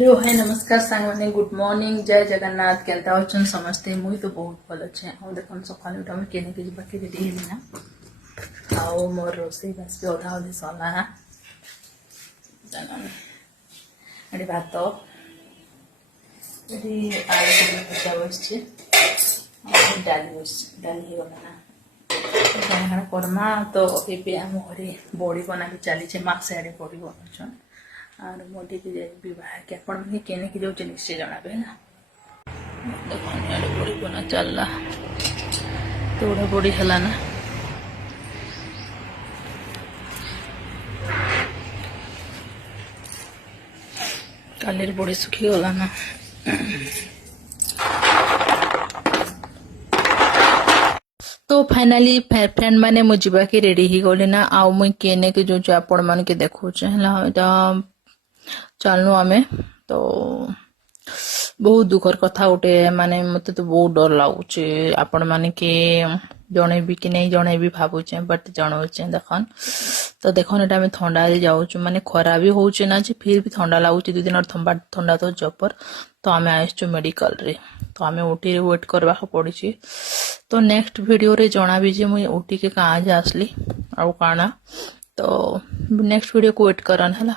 Hello hi नमस्कार सांग मैंने गुड मॉर्निंग जय जगन्नाथ केनता अच्छन समस्ते मुई तो बहुत भल अच्छे आ देखो सकाल उठा मैं केने के बाकी रेडी हेबी ना आओ मोर रोसे बस भी अधा अधे सरला ना एटी भात एटी आलू भजा बसছে डाली ହେଇଗଲା ନା କାଣା କର୍ମା ତ ଏବେ ଆମ ଘରେ ବଡ଼ି ବନା ବି ଚାଲିଛେ ମା ସିଆଡ଼େ ବଡ଼ି ବନଉଛନ୍ और मोदी की भी बाहर के आपण मैंने केने की जो निश्चय जनाबे ना देखो बड़ी बना चल रहा थोड़ा बड़ी हला ना कालेर बड़ी सुखी गला ना तो फाइनाली फ्रेंड मैंने मु जीवा के रेडी ही गले ना आउ मुई केने के जो आपण मान के देखो चलनु आमे तो बहुत दुखर कथा उठे माने मते तो बहुत डर लागुचे आपण माने के जणे भी कि नहीं जणे भी भाबुचे बट जणौचे देखन तो देखन एटा में ठंडा रे जाउछु माने खरा भी होउचे ना जे फिर भी ठंडा लागुचे दु दिन और ठंडा तो जपर तो आमे आइछु मेडिकल रे तो आमे ओटी रे वेट करबा पड़िछि तो नेक्स्ट वीडियो रे जणा भी जे मुई ओटी के कहाँ जे आसली आउ काना तो नेक्स्ट वीडियो को वेट करन हला।